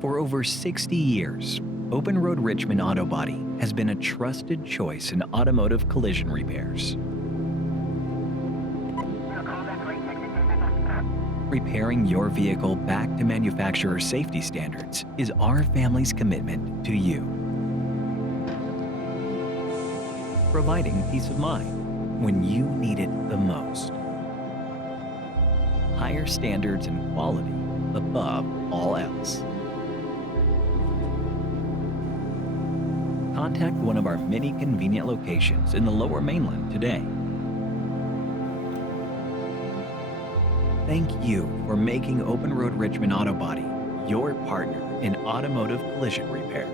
For over 60 years, OpenRoad Richmond Auto Body has been a trusted choice in automotive collision repairs. Repairing your vehicle back to manufacturer safety standards is our family's commitment to you. Providing peace of mind when you need it the most. Higher standards and quality above all else. Contact one of our many convenient locations in the Lower Mainland today. Thank you for making OpenRoad Richmond Auto Body your partner in automotive collision repair.